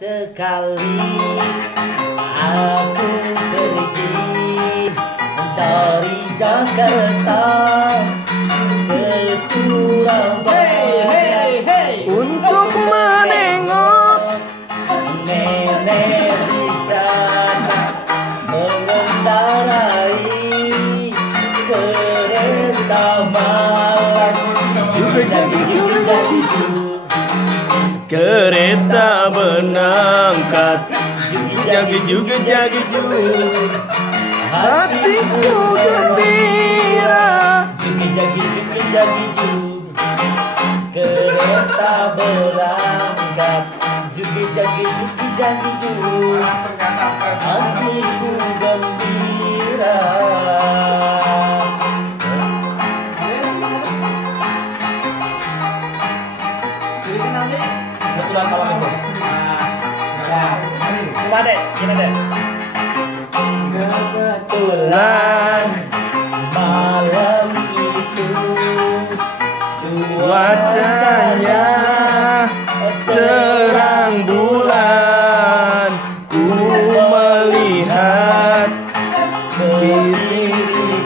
Sekali aku pergi dari Jakarta ke Surabaya untuk menengok nenek di sana mengendarai kereta malam. kereta berangkat, jagi hatiku gembira. Kereta berangkat, jagi hatiku gembira. Kebetulan malam itu. Gimana deh? Kebetulan malam itu Cuacanya terang bulan, ku melihat kiri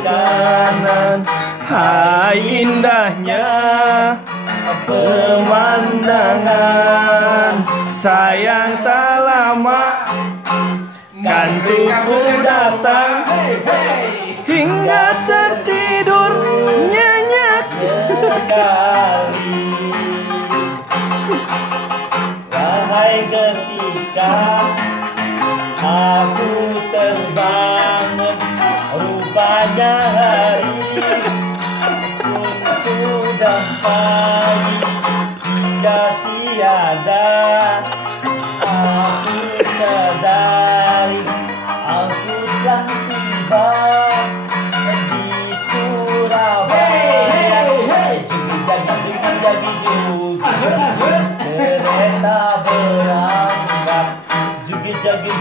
kanan. Hai indahnya pemandangan, sayang tak lama kan tubuh datang hingga tertidur nyenyak sekali. Wahai ketika aku terbangun, rupanya hari pun sudah pagi hingga tiada aku sadari aku telah tiba di Surabaya. Jagi kereta berangkat, jagi